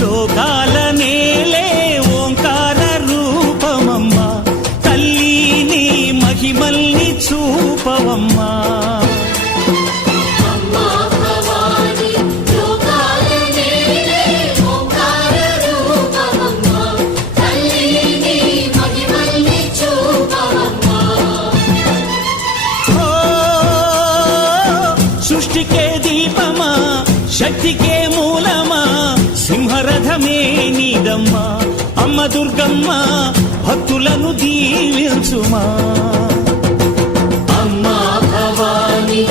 లోకాల నేలే ఓంకార రూపమమ్మా తల్లి నీ మహిమల్ని చూపవమ్మా సృష్టికే దీపమా శక్తికే మూలమా సింహరథమే నీదమ్మా అమ్మ దుర్గమ్మ భక్తులను దీవించుమా అమ్మా భవాని